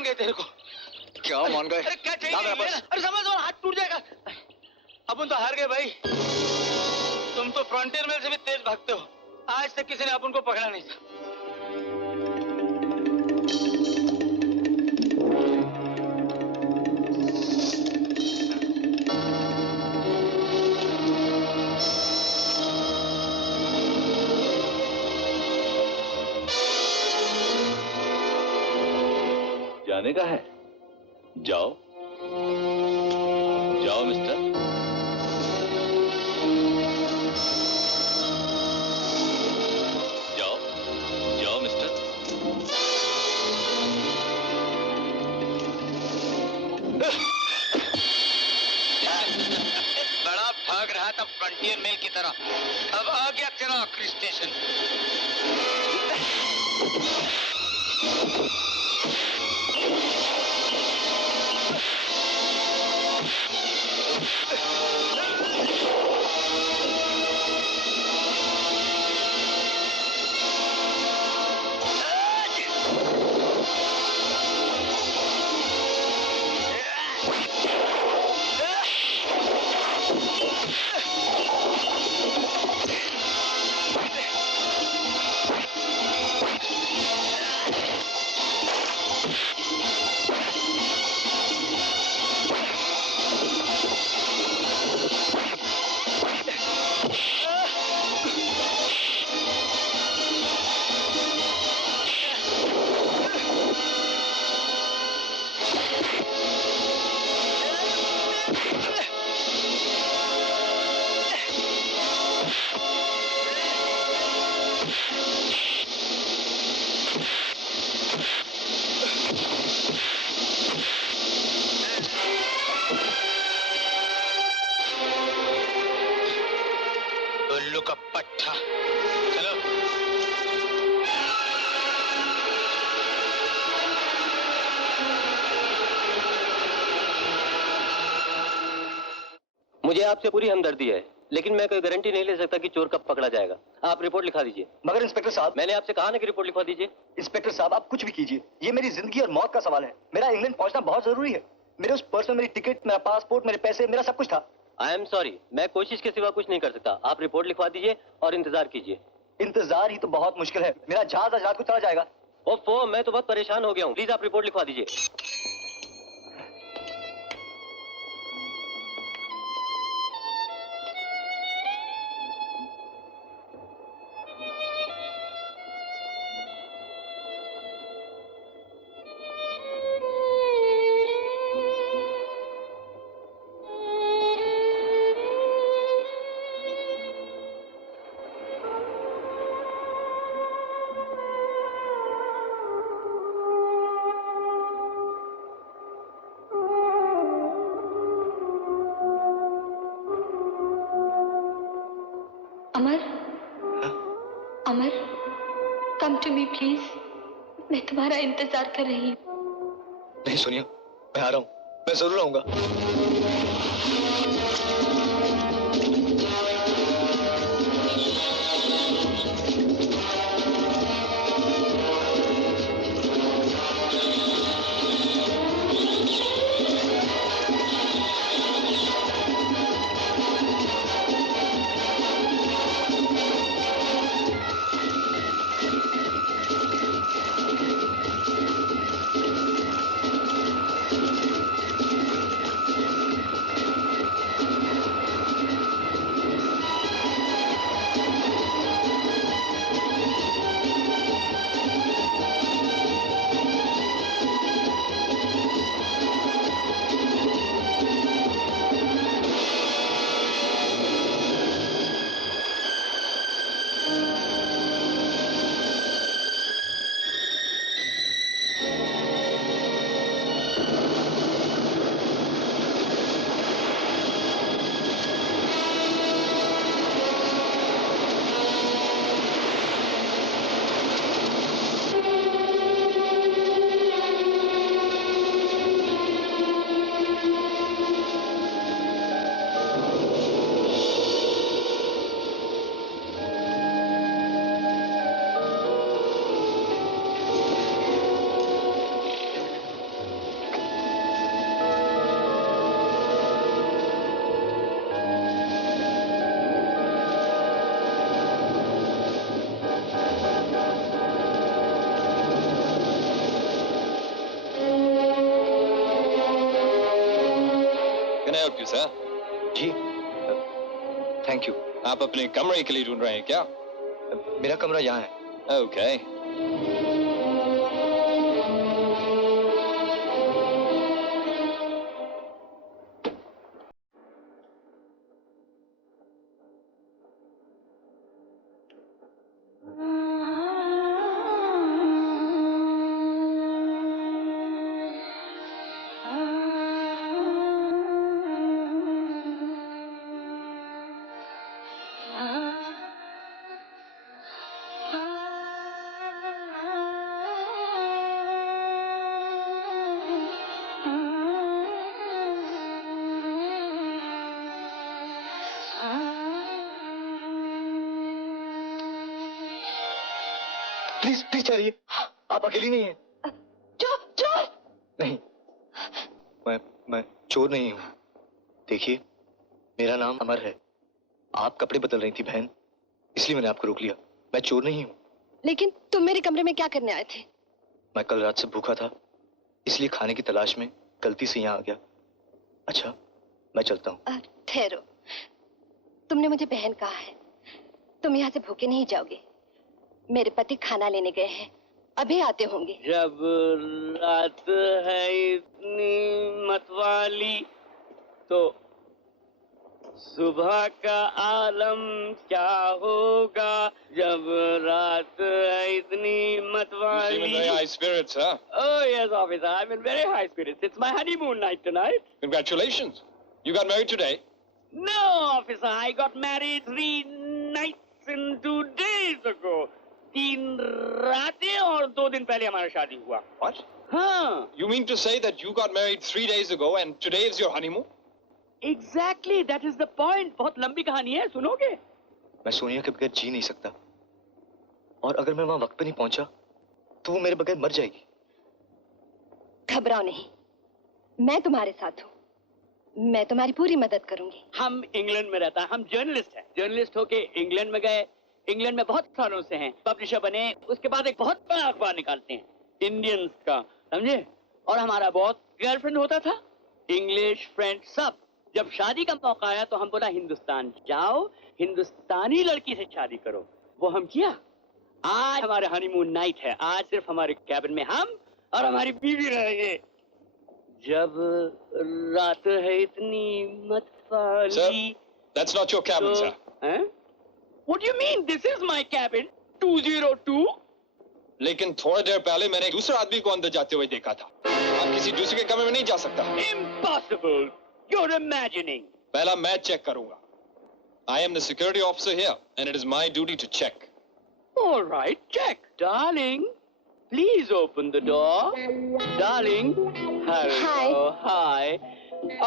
मान गए तेरे को। क्या मान गए? अरे क्या चाहिए? अरे समझ और हाथ टूट जाएगा। अपन तो हार गए भाई। तुम तो फ्रंटियर मेल से भी तेज भागते हो। आज तक किसी ने अपन को पकड़ा नहीं था। जाने का है? जाओ जाओ मिस्टर। जाओ जाओ मिस्टर। बड़ा भाग रहा था फ्रंटियर मेल की तरह, अब आ गया तेरा आखिरी स्टेशन। उल्लू का पट्टा। चलो। मुझे आपसे पूरी हमदर्दी है, लेकिन मैं कोई गारंटी नहीं ले सकता कि चोर कब पकड़ा जाएगा। आप रिपोर्ट लिखा दीजिए। मगर इंस्पेक्टर साहब, मैंने आपसे कहा ना कि रिपोर्ट लिखवा दीजिए। इंस्पेक्टर साहब आप कुछ भी कीजिए, ये मेरी जिंदगी और मौत का सवाल है। मेरा इंग्लैंड पहुंचना बहुत जरूरी है। मेरे उस पर्स में मेरी टिकट, मेरा पासपोर्ट, मेरे पैसे, मेरा सब कुछ था। आई एम सॉरी, मैं कोशिश के सिवा कुछ नहीं कर सकता। आप रिपोर्ट लिखवा दीजिए और इंतजार कीजिए। इंतजार ही तो बहुत मुश्किल है। मेरा जहाज आज रात को चला जाएगा। ओफो, मैं तो बहुत परेशान हो गया हूँ। प्लीज आप रिपोर्ट लिखवा दीजिए। अमर, अमर, कम टू मी प्लीज। मैं तुम्हारा इंतजार कर रही हूँ। नहीं सोनिया, मैं आ रहा हूँ। मैं जरूर आऊंगा। Help you sir? जी, थैंक यू। आप अपने कमरे के लिए ढूंढ रहे हैं क्या? मेरा कमरा यहाँ है। ओके। प्लीज प्लीज ठहरिए, आप अकेली नहीं हैं। चोर चोर! नहीं, मैं चोर नहीं हूँ। देखिए, मेरा नाम अमर है। आप कपड़े बदल रही थी बहन, इसलिए मैंने आपको रोक लिया। मैं चोर नहीं हूँ। लेकिन तुम मेरे कमरे में क्या करने आए थे? मैं कल रात से भूखा था, इसलिए खाने की तलाश में गलती से यहाँ आ गया। अच्छा, मैं चलता हूँ। ठहरो, तुमने मुझे बहन कहा है। तुम यहाँ से भूखे नहीं जाओगे। मेरे पति खाना लेने गए हैं, अभी आते होंगे। जब रात है इतनी मतवाली तो सुबह का आलम क्या होगा। जब रात है इतनी मतवाली। Very high spirits, huh? Oh yes, officer. I'm in very high spirits. It's my honeymoon night tonight. Congratulations. You got married today? No, officer. I got married 3 nights and 2 days ago. 3 रातें और 2 दिन पहले हमारा शादी हुआ। What? हाँ। You mean to say that you got married 3 days ago and today is your honeymoon? Exactly, that is the point. बहुत लंबी कहानी है, सुनोगे? मैं सोनिया के बगैर जी नहीं सकता, और अगर मैं वहाँ वक्त पे नहीं पहुंचा तो वो मेरे बगैर मर जाएगी। घबराओ नहीं, मैं तुम्हारे साथ हूँ। मैं तुम्हारी पूरी मदद करूंगी। हम इंग्लैंड में रहता है, हम जर्नलिस्ट हैं। जर्नलिस्ट होके इंग्लैंड में गए। इंग्लैंड में बहुत सालों से हैं, पब्लिशर बने। उसके बाद एक बहुत बड़ा अखबार निकालते हैं, इंडियंस का, समझे? और हमारा बहुत गर्लफ्रेंड होता था, इंग्लिश फ्रेंड सब। जब शादी का मौका आया तो हम बोला हिंदुस्तान जाओ, हिंदुस्तानी लड़की से शादी करो। वो हम किया। आज हमारे हनीमून नाइट है। आज सिर्फ हमारे कैबिन में हम और हमारी बीवी रहेंगे। जब रात है इतनी मतवाली। Sir, that's not your cabin, sir. हैं? What do you mean? This is my cabin, 202. लेकिन थोड़ी देर पहले मैंने एक दूसरे आदमी को अंदर जाते हुए देखा था। आप किसी दूसरे के कमरे में नहीं जा सकता। Impossible. You're imagining. पहला मैं चेक करूंगा। I am the security officer here, and it is my duty to check. All right, check. Darling, please open the door. Darling, hello, hi.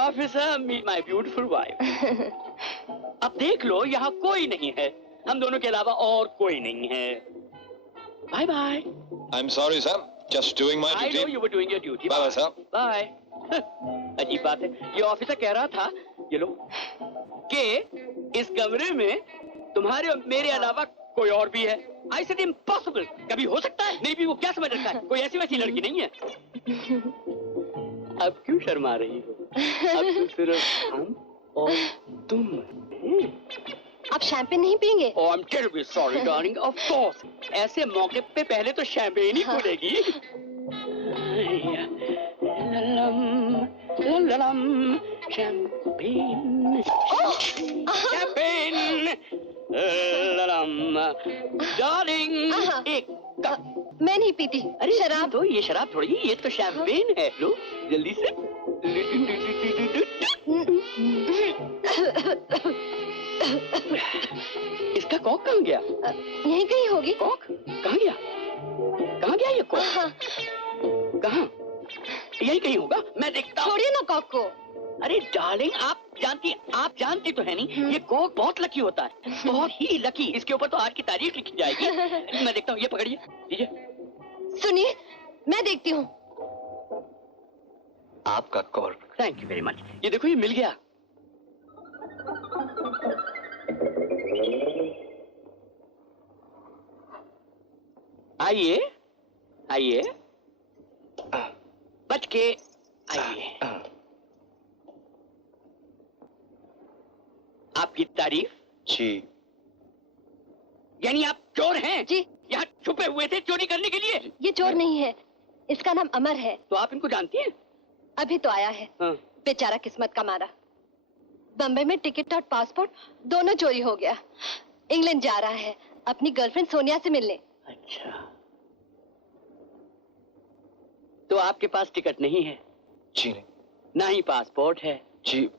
Officer, meet my beautiful wife. अब देख लो, यहाँ कोई नहीं है। हम दोनों के अलावा और कोई नहीं है। Bye bye. I'm sorry, sir. Just doing my I duty. know you were doing your duty. Bye, sir. Bye. अजीब बात है, ये ऑफिसर कह रहा था, ये लो, कि इस कमरे में तुम्हारे और मेरे अलावा कोई और भी है। I said impossible. कभी हो सकता है? मेरी भी वो क्या समझ रखा है? कोई ऐसी वैसी लड़की नहीं है। अब क्यों शर्मा रही हो? अब तो सिर्फ हम और तुम। आप शैंपेन नहीं पियेंगे? Oh, I'm terribly sorry, darling. Of course. ऐसे मौके पे पहले तो शैंपेन ही खुलेगी। ललम, शैंपेन, शैंपेन, ललम, डार्लिंग, एक कप। मैं नहीं पीती। अरे शराब तो ये शराब थोड़ी, ये तो शैंपेन है। लो जल्दी से। इसका कॉक कहाँ गया? यहीं कहीं होगी। कॉक कहाँ गया? कहाँ गया ये कॉक? कहाँ? यही कहीं होगा, मैं देखता हूँ। छोड़िए ना कॉक को। अरे डार्लिंग, आप जानती तो है नहीं, ये कॉक बहुत लकी होता है, बहुत ही लकी। इसके ऊपर तो आज की तारीख लिखी जाएगी। मैं देखता हूँ, ये पकड़िए, लीजिए। सुनिए, मैं देखती हूँ। आपका cork. Thank you very much. ये देखो, ये मिल गया। आइए, आइए, बच के आइए। तारीफ? जी। यानी आप चोर हैं? जी। यहाँ छुपे हुए थे चोरी करने के लिए? ये चोर नहीं है, इसका नाम अमर है। तो आप इनको जानती हैं? अभी तो आया है। हाँ। बेचारा किस्मत का मारा। बम्बई में टिकट और पासपोर्ट दोनों चोरी हो गया। इंग्लैंड जा रहा है अपनी गर्लफ्रेंड सोनिया से मिलने। अच्छा, तो आपके पास टिकट नहीं है? जी नहीं। ना ही पासपोर्ट है? जी,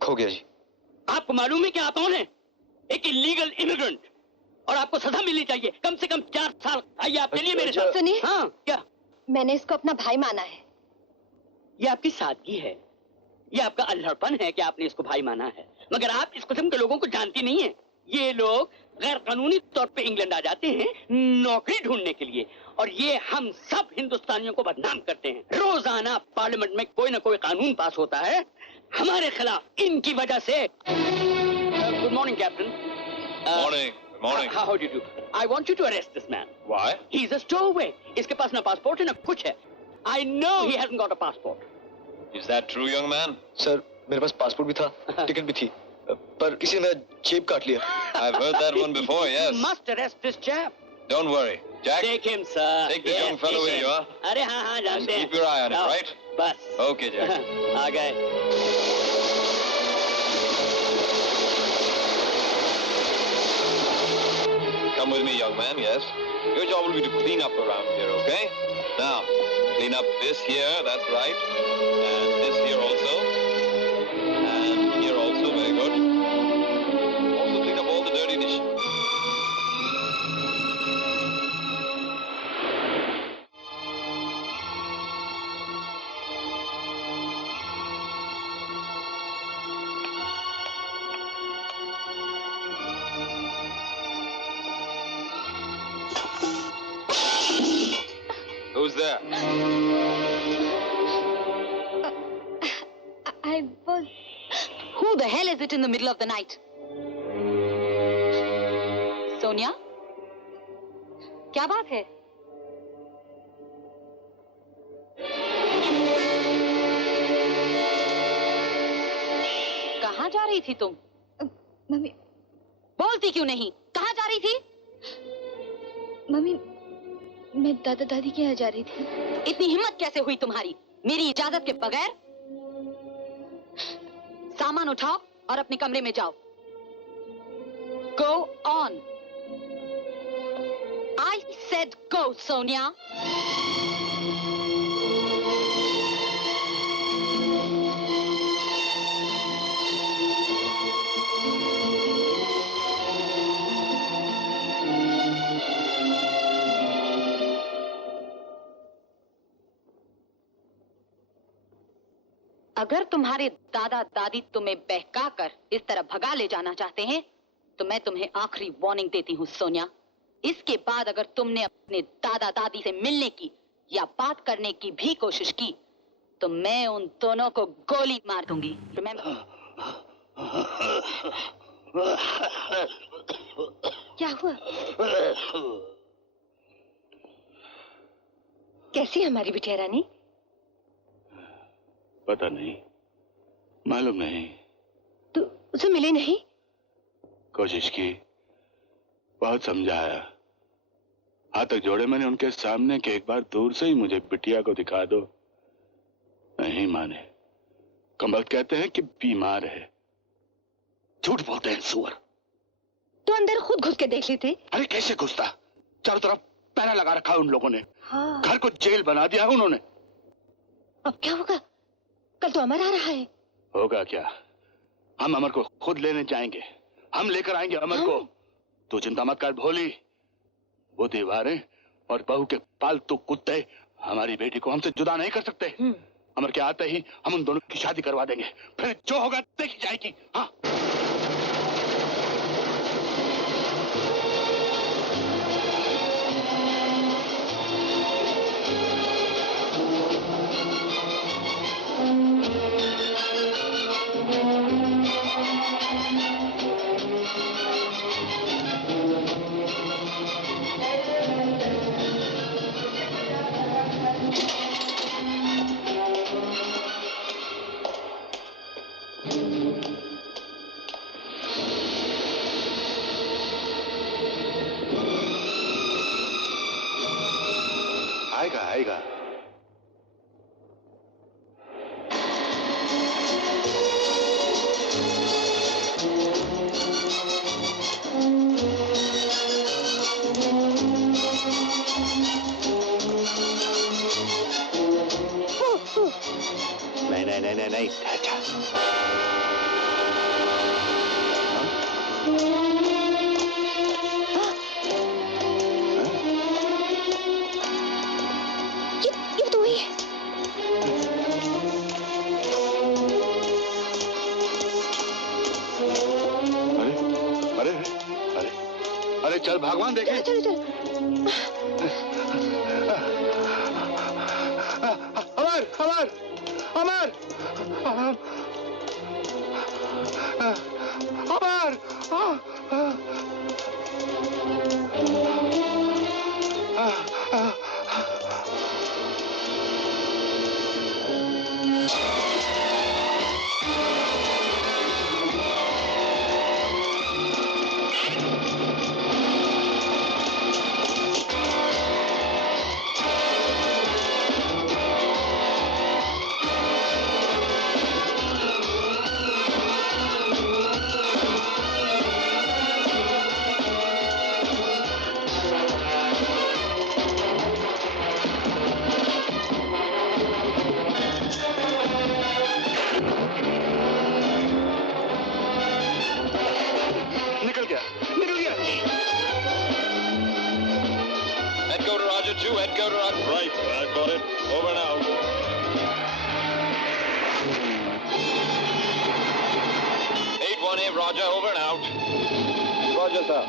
खो गया जी। आपको मालूम है कि आप कौन है? एक इलीगल इमिग्रेंट, और आपको सजा मिलनी चाहिए, कम से कम 4 साल। आइए आप चलिए मेरे साथ। सुनिए। हाँ, क्या? मैंने इसको अपना भाई माना है। ये आपकी सादगी है, ये आपका अल्हड़पन है कि आपने इसको भाई माना है, मगर आप इस किस्म के लोगों को जानती नहीं है। ये लोग गैर कानूनी तौर पे इंग्लैंड आ जाते हैं नौकरी ढूंढने के लिए, और ये हम सब हिंदुस्तानियों को बदनाम करते हैं। रोजाना पार्लियामेंट में कोई ना कोई कानून पास होता है हमारे खिलाफ, इनकी वजह से। Good morning captain. Morning. Morning. How do you do? I want you to arrest this man. Why? He's a stowaway. इसके पास ना पासपोर्ट है ना कुछ है। I know he hasn't got a passport. Is that true, young man? Sir, मेरे पास passport भी था, ticket भी थी, पर किसी ने मेरा जेब काट लिया। I've heard that one before, yes. You must arrest this chap. Don't worry. Jack, Take him, sir. take this young fellow with you, huh? अरे हाँ हाँ जानते हैं। Keep your eye on him, आओ, right? बस। Okay, Jack. आ गए। Come with me, young man, yes. Your job will be to clean up around here, okay? Now, clean up this here, that's right. And this here also. And here also, very good. Also clean up all the dirty dishes. Who's there? I was... Who the hell is it in the middle of the night? Sonia, क्या बात है? कहाँ जा रही थी तुम? Mummy. बोलती क्यों नहीं? कहाँ जा रही थी? मम्मी, मैं दादा दादी के यहाँ जा रही थी। इतनी हिम्मत कैसे हुई तुम्हारी? मेरी इजाजत के बगैर? सामान उठाओ और अपने कमरे में जाओ। Go on. I said go, Sonia. अगर तुम्हारे दादा दादी तुम्हें बहकाकर इस तरह भगा ले जाना चाहते हैं, तो मैं तुम्हें आखिरी वार्निंग देती हूँ सोनिया। इसके बाद अगर तुमने अपने दादा दादी से मिलने की या बात करने की भी कोशिश की, तो मैं उन दोनों को गोली मार दूंगी। Remember? क्या हुआ? कैसी है हमारी बिटिया रानी? पता नहीं, मालूम नहीं। तो उसे मिले नहीं? कोशिश की, बहुत समझाया, हाथ तक जोड़े मैंने उनके सामने कि एक बार दूर से ही मुझे बिटिया को दिखा दो। नहीं माने, कमबख्त कहते हैं कि बीमार है। झूठ बोलते हैं सुअर। तो अंदर खुद घुस के देख ली थी? अरे कैसे घुसता, चारों तरफ पैरा लगा रखा है उन लोगों ने। हाँ। घर को जेल बना दिया है उन्होंने। अब क्या होगा? कल तो अमर आ रहा है। होगा क्या? हम अमर को खुद लेने जाएंगे, हम लेकर आएंगे अमर को। तू चिंता मत कर भोली, वो दीवारें और बहू के पालतू कुत्ते हमारी बेटी को हमसे जुदा नहीं कर सकते। अमर के आते ही हम उन दोनों की शादी करवा देंगे, फिर जो होगा देखी जाएगी। हाँ। आएगा आएगा। नहीं नहीं नहीं नहीं नहीं, अच्छा। ये तो ही है। अरे अरे अरे अरे चल भगवान देखे। चल चल चल। Amar Amar Amar Roger, over and out. Roger, sir.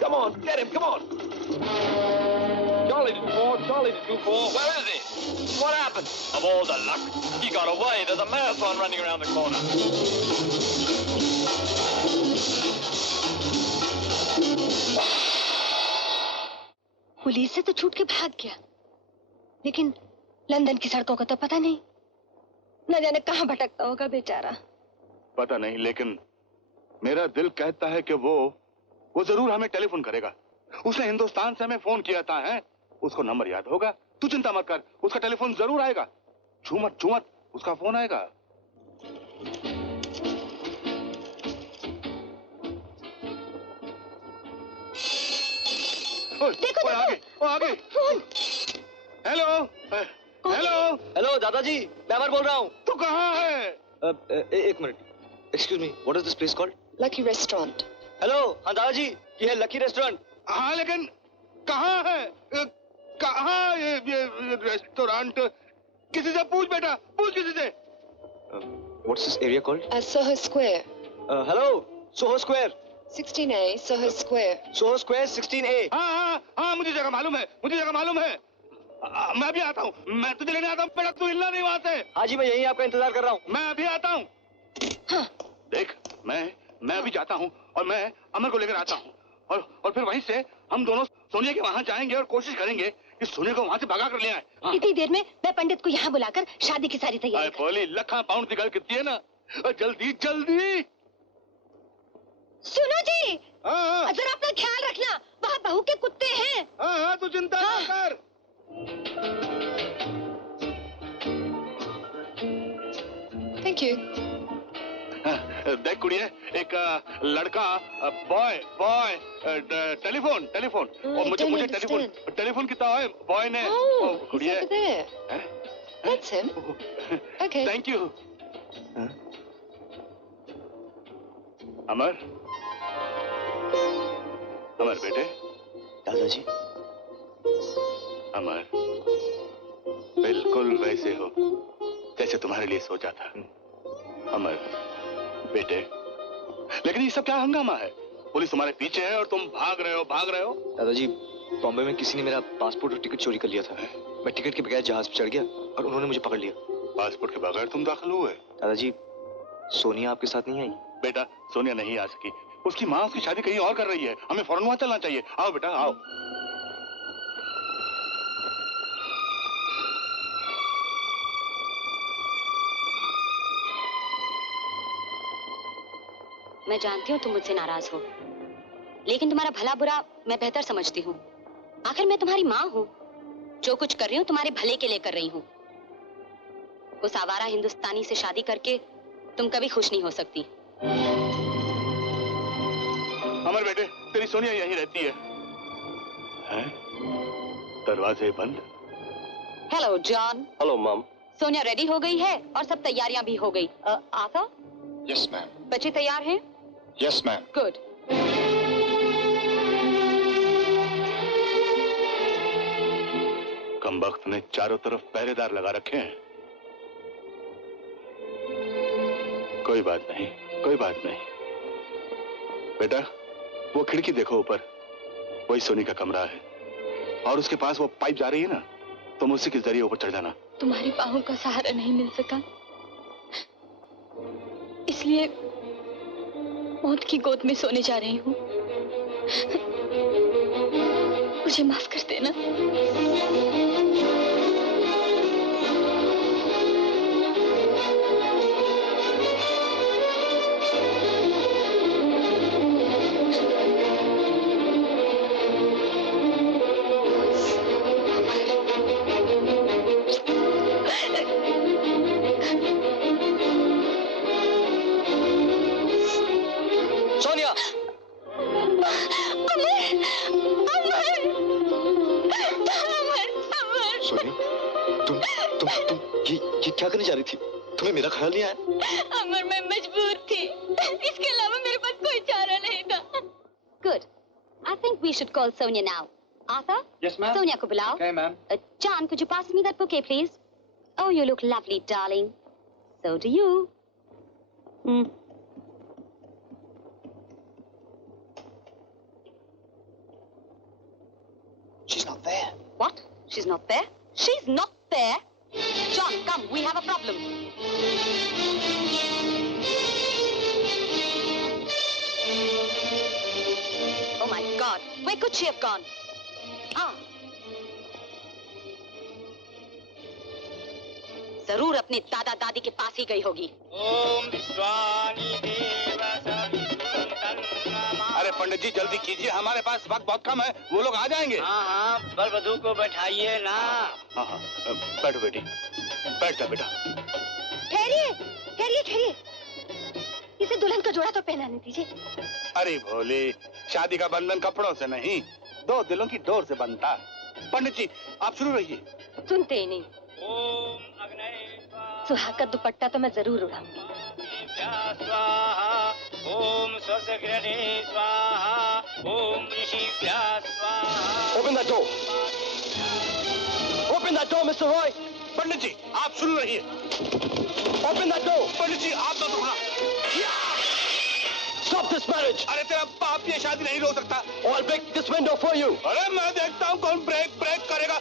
Come on, get him, come on. Charlie to 2-4, Charlie to 2-4. Where is he? What happened? Of all the luck, he got away. There's a marathon running around the corner. Police से तो छूट के भाग गया, लेकिन London की सड़कों का तो पता नहीं। न जाने कहाँ भटकता होगा बेचारा। पता नहीं, लेकिन मेरा दिल कहता है कि वो जरूर हमें टेलीफोन करेगा। उसने हिंदुस्तान से हमें फोन किया था, है? उसको नंबर याद होगा। तू चिंता मत कर, उसका टेलीफोन जरूर आएगा। छू मत, उसका फोन आएगा। देखो आगे। हेलो हेलो दादाजी, मैं अमर बोल रहा हूँ। तू कहाँ है? एक minute, excuse me, what is this place called? Lucky restaurant. Hello, हाँ दादाजी, ये है लकी रेस्टोरेंट। हाँ, लेकिन कहाँ है? कहाँ ये रेस्टोरेंट? किसी से पूछ बेटा, पूछ किसी से। What's this area called? Soho square. Hello, Soho square. 16A, Soho square. Soho square 16A। हाँ, मुझे जगह मालूम है। मैं भी आता हूँ, मैं तुझे लेने आता हूँ बेटा, तू हिलना नहीं वहाँ से। हाँ जी, मैं यहीं आपका इंतजार कर रहा हूँ। मैं अभी आता हूँ। हाँ। देख, मैं अभी जाता हूँ और मैं अमर को लेकर आता हूँ, और फिर वहीं से हम दोनों सोनिया के वहाँ जाएंगे और कोशिश करेंगे कि सोनिया को वहाँ से भगा कर ले आए। हाँ। इतनी देर में मैं पंडित को यहाँ बुलाकर शादी की सारी तैयारी। बोली लखा पाउंड की गल कितनी है ना, जल्दी। सुनो जी, हाँ। जरा अपना ख्याल रखना, वहाँ बहू के कुत्ते हैं। हाँ, तू चिंता मत कर। Thank you. देख कुड़िए, एक लड़का बॉय टेलीफोन और मुझे टेलीफोन कितना है बॉय ने। कुड़िए, That's him. Okay. Thank you. Amar बेटे। दादाजी। अमर बिल्कुल वैसे हो जैसे तुम्हारे लिए सोचा था अमर बेटे। लेकिन ये सब क्या हंगामा है? पुलिस तुम्हारे पीछे है और तुम भाग रहे हो। दादाजी, बॉम्बे में किसी ने मेरा पासपोर्ट और टिकट चोरी कर लिया था। मैं टिकट के बगैर जहाज पर चढ़ गया और उन्होंने मुझे पकड़ लिया। पासपोर्ट के बगैर तुम दाखिल हुए? दादाजी, सोनिया आपके साथ नहीं आई? बेटा, सोनिया नहीं आ सकी। उसकी माँ उसकी शादी कहीं और कर रही है। हमें फौरन वहां चलना चाहिए। आओ बेटा, आओ। मैं जानती हूँ तुम मुझसे नाराज हो, लेकिन तुम्हारा भला बुरा मैं बेहतर समझती हूँ। आखिर मैं तुम्हारी माँ हूँ। जो कुछ कर रही हूँ तुम्हारे भले के लिए कर रही हूँ। उस आवारा हिंदुस्तानी से शादी करके तुम कभी खुश नहीं हो सकती। अमर बेटे, तेरी सोनिया यहीं रहती है। हैं? दरवाजे बंद। Hello John. Hello mom. Sonia ready हो गई है और सब तैयारियां भी हो गई। आशा? Yes ma'am. बच्चे तैयार हैं? Yes ma'am. गुड। कमबख्त ने चारों तरफ पहरेदार लगा रखे हैं। कोई बात नहीं, कोई बात नहीं। बेटा, वो खिड़की देखो ऊपर, वही सोनी का कमरा है और उसके पास वो पाइप जा रही है ना, तुम उसी के जरिए ऊपर चढ़ जाना। तुम्हारी बाहों का सहारा नहीं मिल सका, इसलिए मौत की गोद में सोने जा रही हूँ। मुझे माफ कर देना। सोनिया! सोनिया, तुम ये क्या करने जा रही थी? तुम्हें मेरा ख्याल नहीं आया? अमर, मैं मजबूर थी। इसके अलावा मेरे पास कोई चारा नहीं था। Good. I think we should call Sonia now. Arthur? Yes, ma'am. Sonia को बुलाओ। Okay, ma'am. John, could you pass me that bouquet, please? Oh, you look lovely, darling. So do you. She's not there. What? She's not there? She's not there? John, come, we have a problem. Oh my God, where could she have gone? जरूर अपने दादा दादी के पास ही गई होगी। अरे पंडित जी, जल्दी कीजिए, हमारे पास वक्त बहुत कम है। वो लोग आ जाएंगे। हाँ, वर वधू को बैठाइए ना। हाँ, बैठो बेटी, बैठ जा बेटा। ठहरिए, ठहरिए, ठहरिए। इसे दुल्हन का जोड़ा तो पहनाने दीजिए। अरे भोले, शादी का बंधन कपड़ों से नहीं, दो दिलों की डोर से बनता। पंडित जी, आप शुरू रहिए। सुनते ही नहीं। सुहाग का दुपट्टा तो मैं जरूर उड़ाऊंगी। ओम स्वसग्रहे स्वाहा, ओम ऋषिभ्यः स्वाहा। Open that door. Open that door, Mr. Roy. पंडित जी, आप शुरू रहिए। Open that door. पंडित जी, आप तो रुकना। Stop this marriage. अरे तेरा बाप ये शादी नहीं रोक सकता। Or I'll break this window for you. अरे मैं देखता हूँ कौन ब्रेक करेगा।